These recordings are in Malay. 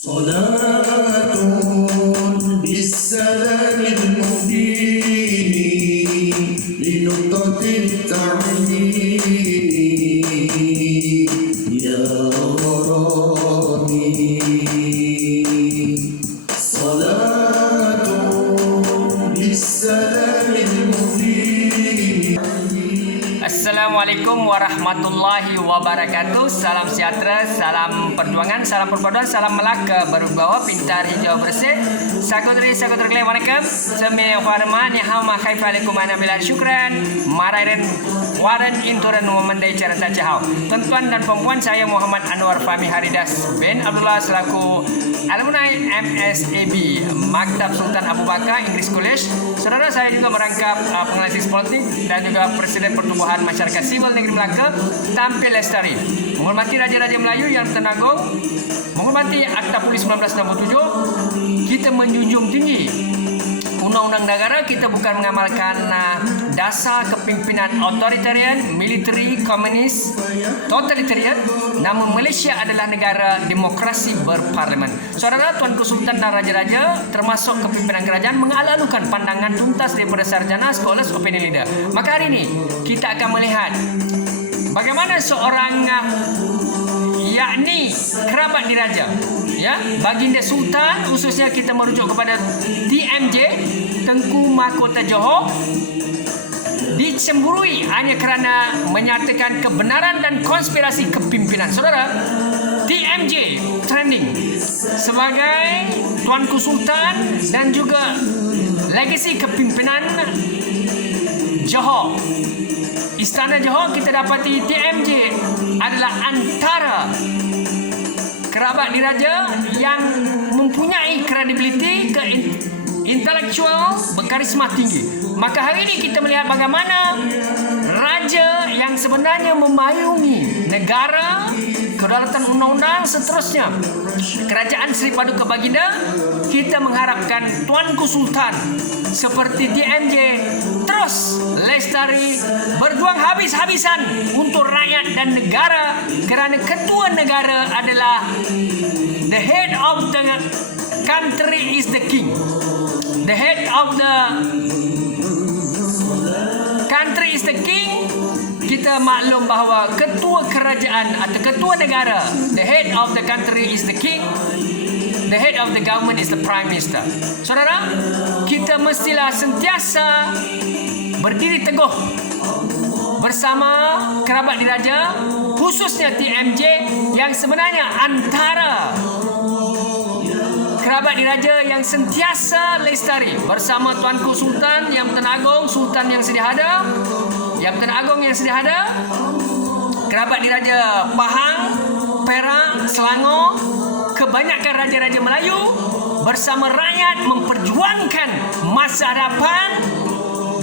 صلاة بالسلام المبين لنقطة التعليم يا غرامي صلاة بالسلام المبين. Assalamualaikum warahmatullahi wabarakatuh. Salam sejahtera, salam perjuangan, salam perpaduan, salam Melaka berwibawa, pintar, hijau, bersih. Saudari-saudari kalian, waalaikum. Semihormat, nihama, khaifalikum, anabilal syukran. Marairen, waran, inturan, memandai cara tajahau. Tuan-tuan dan perempuan, saya Muhammad Anwar Fahmi Haridas bin Abdullah selaku alumni MSAB Maktab Sultan Abu Bakar English College. Saudara, saya juga merangkap penganalisis politik dan juga Presiden Pertubuhan Masyarakat Sivil Negeri Melaka tampil lestari, menghormati Raja-Raja Melayu yang tenanggung, menghormati Akta Polis 1967. Kita menjunjung tinggi undang-undang negara. Kita bukan mengamalkan dasar kepimpinan authoritarian, military, komunis, totalitarian. Namun Malaysia adalah negara demokrasi berparlimen. Saudara, Tuanku Sultan dan Raja-Raja termasuk kepimpinan kerajaan mengalu-alukan pandangan tuntas daripada sarjana, scholars, opinion leader. Maka hari ini kita akan melihat bagaimana seorang yakni kerabat diraja, ya, baginda Sultan, khususnya kita merujuk kepada TMJ Tengku Mahkota Johor, dicemburui hanya kerana menyatakan kebenaran dan konspirasi kepimpinan. Saudara, TMJ trending sebagai Tuanku Sultan dan juga legasi kepimpinan Johor. Istana Johor, kita dapati TMJ adalah antara kerabat diraja yang mempunyai kredibiliti, intelektual, berkarisma tinggi. Maka hari ini kita melihat bagaimana raja yang sebenarnya memayungi negara, kedaulatan undang-undang, seterusnya kerajaan Seri Paduka Baginda. Kita mengharapkan Tuanku Sultan seperti TMJ terus lestari, berjuang habis-habisan untuk rakyat dan negara, kerana ketua negara adalah the head of the country is the king. The head of the country is the king. Kita maklum bahawa ketua kerajaan atau ketua negara, the head of the country is the king. The head of the government is the prime minister. Saudara, kita mestilah sentiasa berdiri teguh bersama kerabat diraja, khususnya TMJ yang sebenarnya antara kerabat diraja yang sentiasa lestari bersama Tuanku Sultan Yang Bertuan Agong, Sultan yang sedia ada, Yang Bertuan Agong yang sedia ada, kerabat diraja Pahang, Perak, Selangor, kebanyakan raja-raja Melayu bersama rakyat memperjuangkan masa hadapan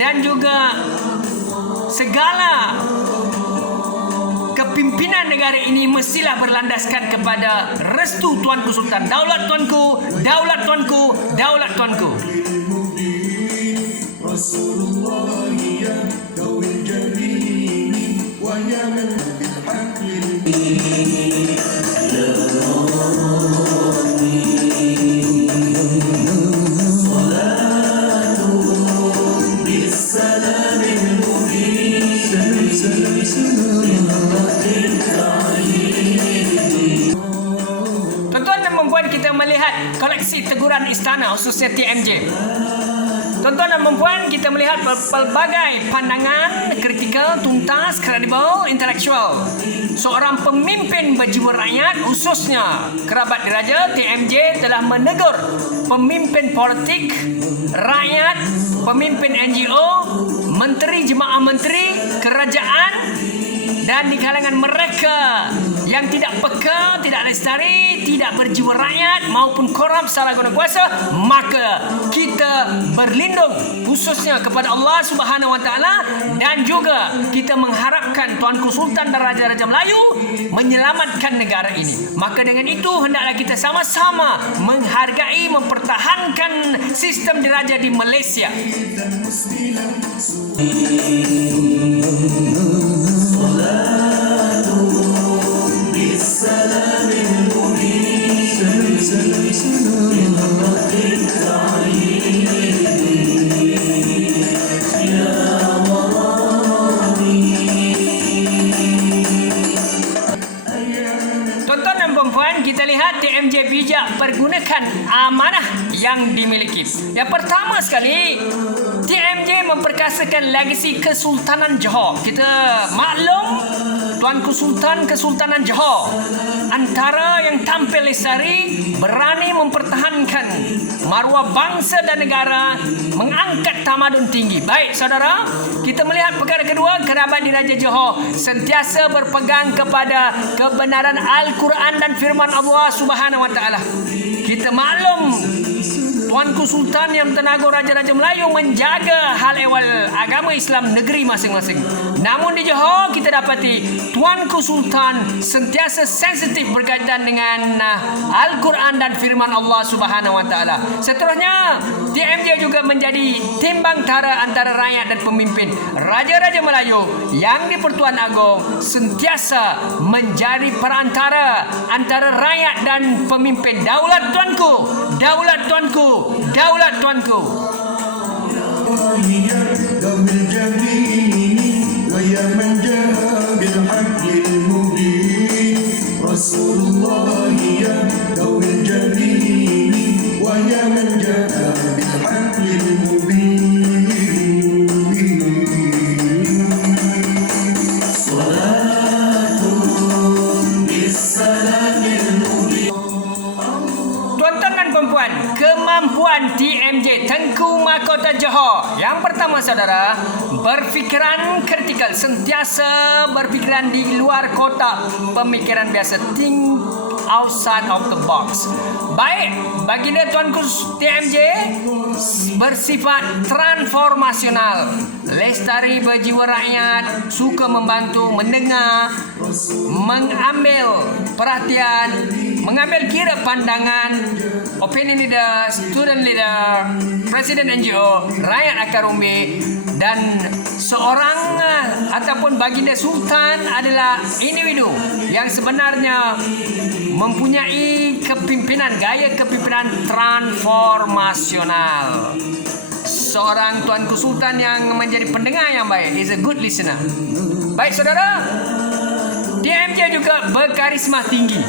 dan juga segala kepimpinan negara ini mestilah berlandaskan kepada restu Tuanku Sultan. Daulat Tuanku, daulat Tuanku, daulat Tuanku. Rasulullah ya dawil jalili wa ya man bil haqqi. Kita melihat koleksi teguran istana khususnya TMJ. Tuan-tuan dan perempuan, kita melihat pelbagai pandangan kritikal, tuntas, kredibel, intelektual. Seorang pemimpin berjiwa rakyat, khususnya kerabat diraja TMJ, telah menegur pemimpin politik, rakyat, pemimpin NGO, menteri, jemaah menteri, kerajaan, dan di kalangan mereka yang tidak peka, tidak lestari, tidak berjiwa rakyat maupun korup salah guna kuasa, maka kita berlindung khususnya kepada Allah Subhanahu Wa Taala, dan juga kita mengharapkan Tuanku Sultan dan Raja-Raja Melayu menyelamatkan negara ini. Maka dengan itu hendaklah kita sama-sama menghargai, mempertahankan sistem diraja di Malaysia. بالسلام المبين Tuan-tuan dan perempuan, kita lihat TMJ bijak pergunakan amanah yang dimiliki. Yang pertama sekali, TMJ memperkasakan legasi Kesultanan Johor. Kita maklum Tuanku Sultan Kesultanan Johor antara yang tampil lestari, berani mempertahankan maruah bangsa dan negara, mengangkat tamadun tinggi. Baik saudara, kita melihat perkara kedua, kerabat Diraja Johor sentiasa berpegang kepada kebenaran Al-Quran dan firman Allah Subhanahu Wa Taala. Kita maklum Tuanku Sultan yang tenaga Raja-Raja Melayu menjaga hal ehwal agama Islam negeri masing-masing. Namun di Johor kita dapati Tuanku Sultan sentiasa sensitif berkaitan dengan Al-Quran dan firman Allah Subhanahu Wa Taala. Seterusnya, TMJ juga menjadi timbang tara antara rakyat dan pemimpin. Raja-Raja Melayu yang di Pertuan Agong sentiasa menjadi perantara antara rakyat dan pemimpin. Daulat Tuanku, daulat Tuanku, daulat Tuanku. دوم الجبين ويا من جاء بالحق المبين رسول الله يا دوم الجبين ويا من جاء بالحق المبين صلاة بالسلام المبين. Tuan-tuan dan perempuan, kemampuan TMJ Tengku Mahkota Johor. Yang pertama saudara, berfikiran kritikal, sentiasa berfikiran di luar kotak, pemikiran biasa, think outside of the box. Baik, baginda Tuanku TMJ bersifat transformasional, lestari berjiwa rakyat, suka membantu, mendengar, mengambil perhatian, mengambil kira pandangan opinion leader, student leader, presiden NGO, rakyat akar umbi, dan seorang ataupun baginda sultan adalah individu yang sebenarnya mempunyai kepimpinan, gaya kepimpinan transformasional. Seorang Tuanku Sultan yang menjadi pendengar yang baik, is a good listener. Baik saudara, TMJ juga berkarisma tinggi.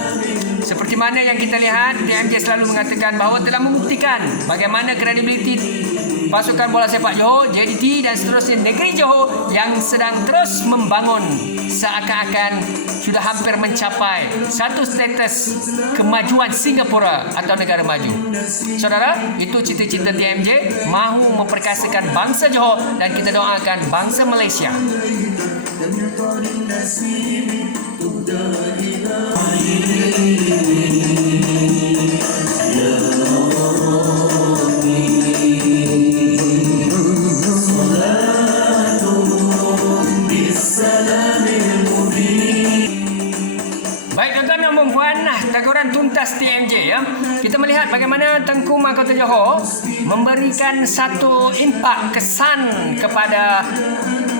Seperti mana yang kita lihat, TMJ selalu mengatakan bahawa telah membuktikan bagaimana kredibiliti pasukan bola sepak Johor, JDT dan seterusnya negeri Johor yang sedang terus membangun, seakan-akan sudah hampir mencapai satu status kemajuan Singapura atau negara maju. Saudara, itu cita-cita TMJ, mahu memperkasakan bangsa Johor, dan kita doakan bangsa Malaysia. Baik tuan-tuan dan perempuan, teguran tuntas TMJ ya. Kita melihat bagaimana Tengku Mahkota Johor memberikan satu impak kesan kepada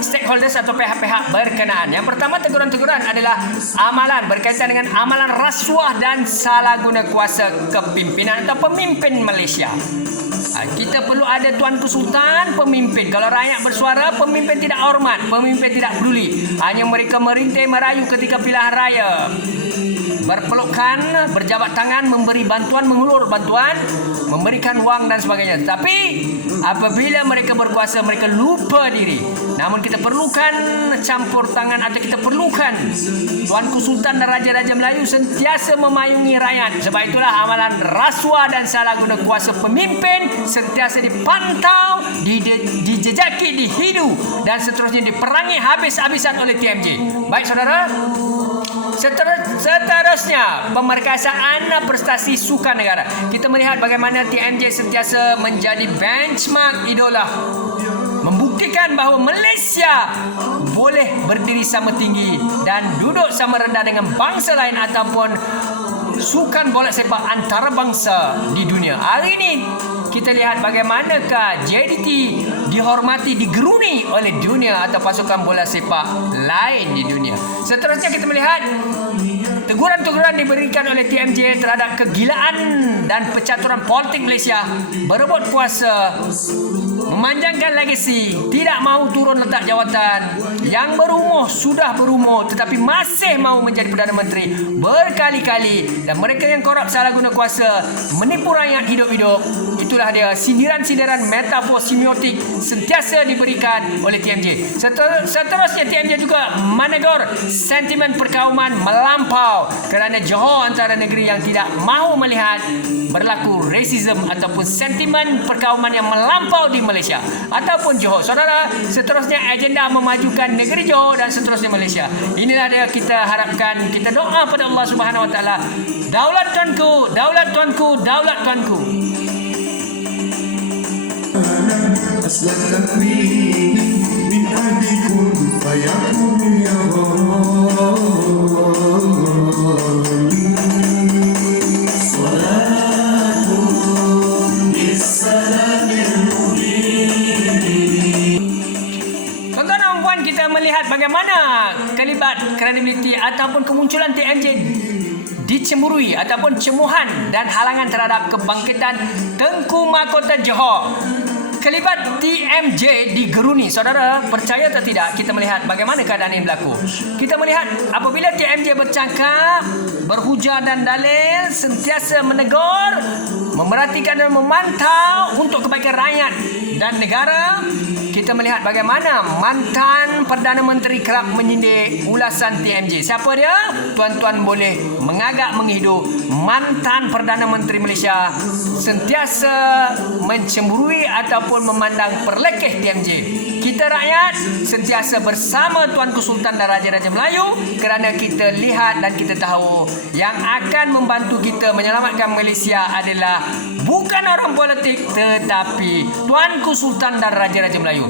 stakeholders atau pihak-pihak berkenaan. Yang pertama, teguran-teguran adalah amalan berkaitan dengan amalan rasuah dan salah guna kuasa kepimpinan atau pemimpin Malaysia. Kita perlu ada Tuanku Sultan, pemimpin. Kalau rakyat bersuara, pemimpin tidak hormat, pemimpin tidak peduli. Hanya mereka merintih merayu ketika pilihan raya. Berpelukan, berjabat tangan, memberi bantuan, mengulur bantuan, memberikan wang dan sebagainya. Tapi apabila mereka berkuasa, mereka lupa diri. Namun kita perlukan campur tangan, atau kita perlukan Tuanku Sultan dan Raja-Raja Melayu sentiasa memayungi rakyat. Sebab itulah amalan rasuah dan salah guna kuasa pemimpin sentiasa dipantau, dijejaki, dihidu dan seterusnya diperangi habis-habisan oleh TMJ. Baik saudara, seterusnya pemerkasaan prestasi sukan negara. Kita melihat bagaimana TMJ sentiasa menjadi benchmark idola, membuktikan bahawa Malaysia boleh berdiri sama tinggi dan duduk sama rendah dengan bangsa lain ataupun sukan bola sepak antarabangsa di dunia. Hari ini kita lihat bagaimanakah JDT dihormati, digeruni oleh dunia atau pasukan bola sepak lain di dunia. Seterusnya kita melihat teguran-teguran diberikan oleh TMJ terhadap kegilaan dan pencaturan politik Malaysia, berebut kuasa, memanjangkan legasi, tidak mahu turun letak jawatan, yang berumur sudah berumur tetapi masih mahu menjadi Perdana Menteri berkali-kali, dan mereka yang korup salah guna kuasa, menipu rakyat hidup-hidup. Itulah dia sindiran-sindiran metafor semiotik sentiasa diberikan oleh TMJ. Seterusnya TMJ juga menegur sentimen perkauman melampau kerana Johor antara negeri yang tidak mahu melihat berlaku rasisme ataupun sentimen perkauman yang melampau di Malaysia ataupun Johor. Saudara, seterusnya agenda memajukan negeri Johor dan seterusnya Malaysia. Inilah dia kita harapkan, kita doa pada Allah Subhanahu Wa Taala. Daulat tuanku, daulat tuanku, daulat tuanku. أصل التكوين من حد كن فيكون يا غالي صلاة بالسلام المبين. Tuan-tuan dan puan, kita melihat bagaimana kelibat kredibiliti ataupun kemunculan TMJ dicemburui ataupun cemuhan dan halangan terhadap kebangkitan Tengku Mahkota Johor. Kelibat TMJ digeruni. Saudara, percaya atau tidak, kita melihat bagaimana keadaan ini berlaku. Kita melihat apabila TMJ bercakap, berhujah dan dalil, sentiasa menegur, memerhatikan dan memantau untuk kebaikan rakyat dan negara. Kita melihat bagaimana mantan Perdana Menteri kerap menyindir ulasan TMJ. Siapa dia? Tuan-tuan boleh mengagak menghidu. Mantan Perdana Menteri Malaysia sentiasa mencemburui ataupun memandang perlekeh TMJ. Kita rakyat sentiasa bersama Tuanku Sultan dan Raja-Raja Melayu kerana kita lihat dan kita tahu yang akan membantu kita menyelamatkan Malaysia adalah bukan orang politik tetapi Tuanku Sultan dan Raja-Raja Melayu.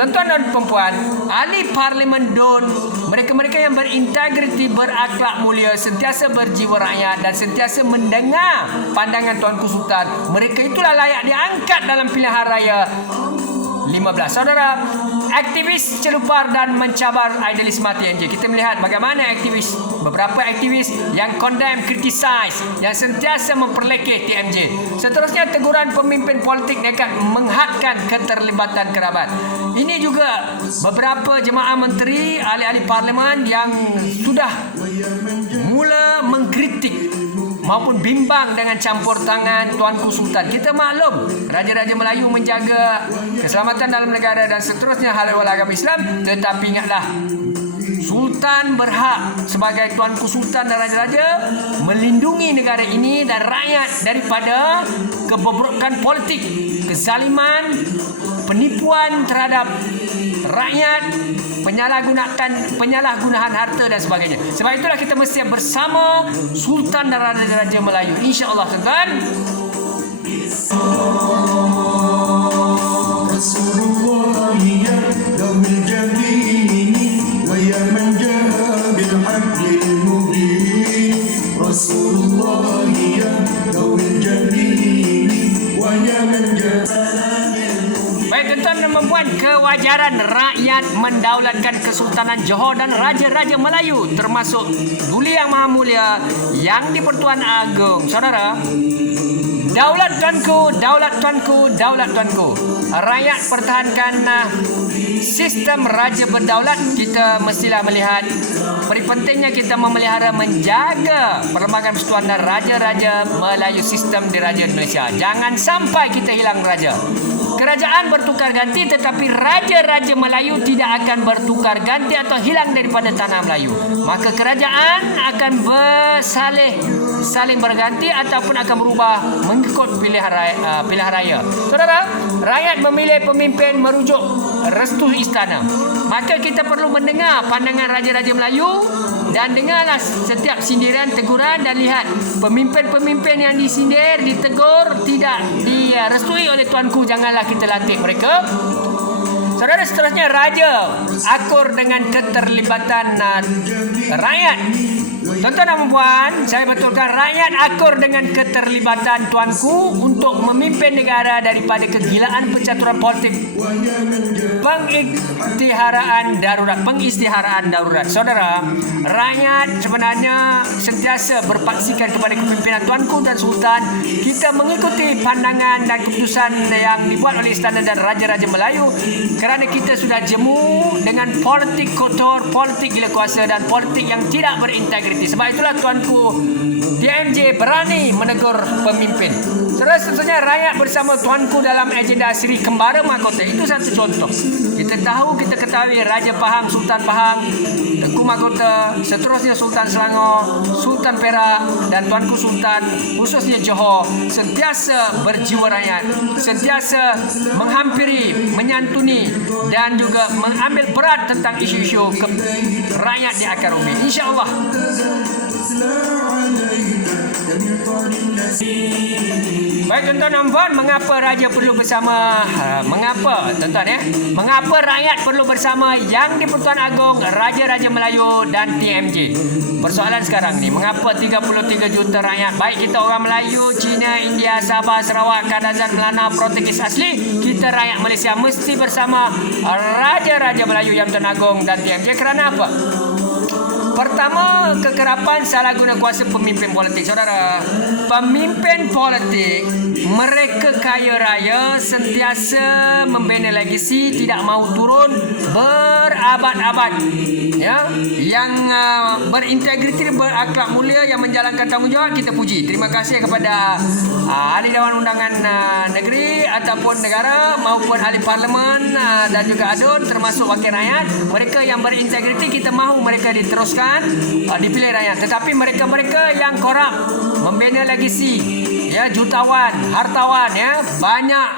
Tuan-tuan dan perempuan, ahli parlimen DUN, mereka-mereka yang berintegriti, berakhlak mulia, sentiasa berjiwa rakyat dan sentiasa mendengar pandangan Tuanku Sultan, mereka itulah layak diangkat dalam pilihan raya 15. Saudara, aktivis celupar dan mencabar idealisme TMJ. Kita melihat bagaimana beberapa aktivis yang condemn, criticize, yang sentiasa memperlekeh TMJ. Seterusnya, teguran pemimpin politik nekat menghadkan keterlibatan kerabat. Ini juga beberapa jemaah menteri, ahli-ahli parlimen yang sudah mula mengkritik maupun bimbang dengan campur tangan Tuanku Sultan. Kita maklum, Raja-Raja Melayu menjaga keselamatan dalam negara dan seterusnya hal ehwal agama Islam. Tetapi ingatlah, Sultan berhak sebagai Tuanku Sultan dan Raja-Raja melindungi negara ini dan rakyat daripada kebobrokan politik, kezaliman, penipuan terhadap rakyat, penyalahgunaan harta dan sebagainya. Sebab itulah kita mesti bersama Sultan dan Raja-Raja Melayu, insya-Allah, tuan-tuan. Rasulullah ya dawil jabini wa ya man jaa bil haqqil mubin. Rasulullah ya dawil jabini wa ya man jaa. Baik, tuan-tuan dan perempuan, kewajaran rakyat mendaulatkan Kesultanan Johor dan Raja-Raja Melayu termasuk Duli Yang Maha Mulia yang di-Pertuan Agong. Saudara, daulat tuanku, daulat tuanku, daulat tuanku. Rakyat pertahankan sistem raja berdaulat. Kita mestilah melihat beri pentingnya kita memelihara, menjaga perlembagaan persekutuan dan Raja-Raja Melayu, sistem diraja Malaysia. Jangan sampai kita hilang raja. Kerajaan bertukar ganti tetapi Raja-Raja Melayu tidak akan bertukar ganti atau hilang daripada tanah Melayu. Maka kerajaan akan saling berganti ataupun akan berubah mengikut pilihan raya. Saudara, rakyat memilih pemimpin merujuk restu istana. Maka kita perlu mendengar pandangan Raja-Raja Melayu dan dengarlah setiap sindiran, teguran, dan lihat pemimpin-pemimpin yang disindir, ditegur, tidak direstui oleh tuanku, janganlah kita lantik mereka. Saudara, seterusnya, raja akur dengan keterlibatan rakyat Tuan-tuan dan puan, saya betulkan rakyat akur dengan keterlibatan tuanku untuk memimpin negara daripada kegilaan pencaturan politik pengisytiharaan darurat. Saudara, rakyat sebenarnya sentiasa berpaksikan kepada kepimpinan tuanku dan sultan. Kita mengikuti pandangan dan keputusan yang dibuat oleh Istana dan Raja-Raja Melayu kerana kita sudah jemu dengan politik kotor, politik gila kuasa dan politik yang tidak berintegriti. Sebab itulah tuanku DMJ berani menegur pemimpin. Tentunya rakyat bersama tuanku dalam agenda Seri Kembara Mahkota itu satu contoh. Kita ketahui Raja Pahang, Sultan Pahang, Tengku Mahkota, seterusnya Sultan Selangor, Sultan Perak dan tuanku Sultan khususnya Johor sentiasa berjiwa rakyat, sentiasa menghampiri, menyantuni dan juga mengambil berat tentang isu-isu rakyat di akar bumi. InsyaAllah. Baik tuan-tuan dan puan, mengapa raja perlu bersama mengapa rakyat perlu bersama Yang di-Pertuan Agong, Raja-Raja Melayu dan TMJ? Persoalan sekarang ni, mengapa 33 juta rakyat, baik kita orang Melayu, Cina, India, Sabah, Sarawak, Kadazan, Melana, Portugis asli, kita rakyat Malaysia mesti bersama Raja-Raja Melayu, Yang di-Pertuan Agong dan TMJ kerana apa? Pertama, kekerapan salah guna kuasa pemimpin politik. Saudara, pemimpin politik mereka kaya raya, sentiasa membina legasi, tidak mahu turun berabad-abad, ya, yang berintegriti, berakhlak mulia, yang menjalankan tanggungjawab. Kita puji. Terima kasih kepada ahli Dewan Undangan Negeri ataupun negara maupun ahli parlimen dan juga ADUN termasuk wakil rakyat. Mereka yang berintegriti, kita mahu mereka diteruskan, dipilih rakyat. Tetapi mereka-mereka yang korup, membina legasi, ya, jutawan, hartawan, ya, banyak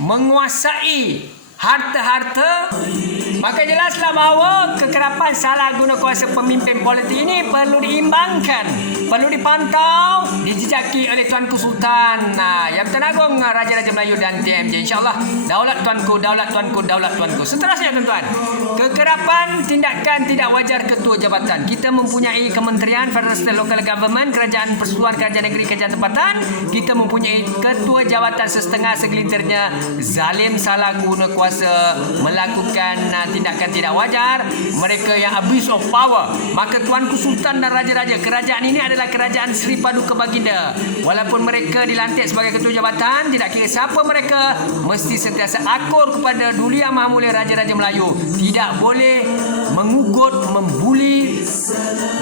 menguasai harta-harta, maka jelaslah bahawa kekerapan salah guna kuasa pemimpin politik ini perlu diimbangkan, perlu dipantau, dijejaki oleh Tuanku Sultan Yang di-Pertuan Agong, Raja-Raja Melayu dan TMJ. InsyaAllah, daulat tuanku, daulat tuanku, daulat tuanku. Seterusnya tuan-tuan, kekerapan tindakan tidak wajar ketua jabatan. Kita mempunyai Kementerian Federal State Local Government, Kerajaan Persekutuan, Kerajaan Negeri, Kerajaan Tempatan. Kita mempunyai ketua jabatan sesetengah segelintirnya zalim, salah guna kuasa, melakukan tindakan tidak wajar, mereka yang abuse of power. Maka Tuanku Sultan dan Raja-Raja, kerajaan ini adalah kerajaan Sri Paduka Baginda. Walaupun mereka dilantik sebagai ketua jabatan, tidak kira siapa mereka, mesti sentiasa akur kepada Duli Yang Maha Mulia Raja-Raja Melayu. Tidak boleh mengugut, membuli,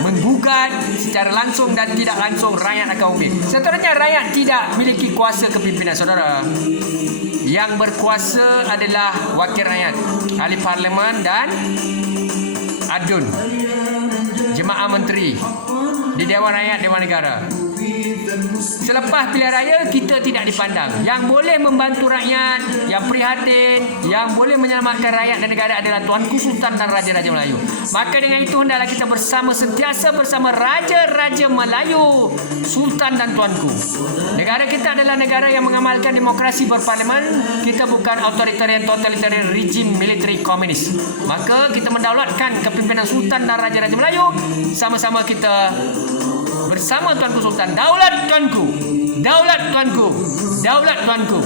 menggugat secara langsung dan tidak langsung rakyat akan umum. Seterusnya, rakyat tidak memiliki kuasa kepimpinan. Saudara, yang berkuasa adalah wakil rakyat, ahli parlimen dan ADUN, jemaah menteri di Dewan Rakyat, Dewan Negara. Selepas pilihan raya, kita tidak dipandang. Yang boleh membantu rakyat, yang prihatin, yang boleh menyelamatkan rakyat dan negara adalah Tuanku Sultan dan Raja-Raja Melayu. Maka dengan itu hendaklah kita sentiasa bersama Raja-Raja Melayu, Sultan dan Tuanku. Negara kita adalah negara yang mengamalkan demokrasi berparlimen. Kita bukan authoritarian, totalitarian regime military komunis. Maka kita mendaulatkan kepimpinan Sultan dan Raja-Raja Melayu. Sama-sama kita bersama Tuanku Sultan. Daulat tuanku, daulat tuanku, daulat tuanku.